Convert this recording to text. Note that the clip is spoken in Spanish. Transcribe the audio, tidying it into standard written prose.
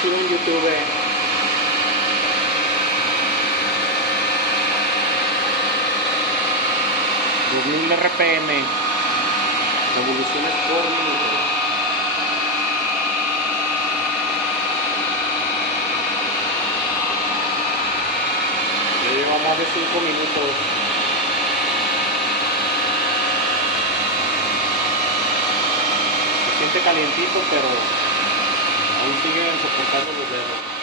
Chido en YouTube. 2000 RPM. Revoluciones por minuto. Ya lleva más de 5 minutos. Se siente calientito, pero aún siguen soportando los dedos.